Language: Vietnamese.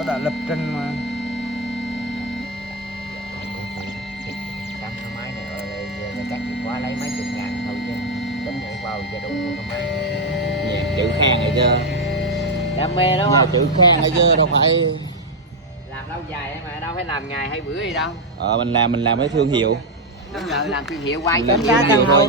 nó đã lập trình mà. Cắm cái máy này rồi cắt thì quá lấy mấy chục ngàn thôi chứ tính để vào cho đủ mua cái máy. Nhìn chữ khang này chứ, Đam mê đúng nhưng mà không? chữ khang này chứ đâu phải. Làm lâu dài mà đâu phải làm ngày hay bữa gì đâu. Mình làm cái thương hiệu. Đúng rồi, làm thương hiệu quay Mình làm cho thương hiệu thôi.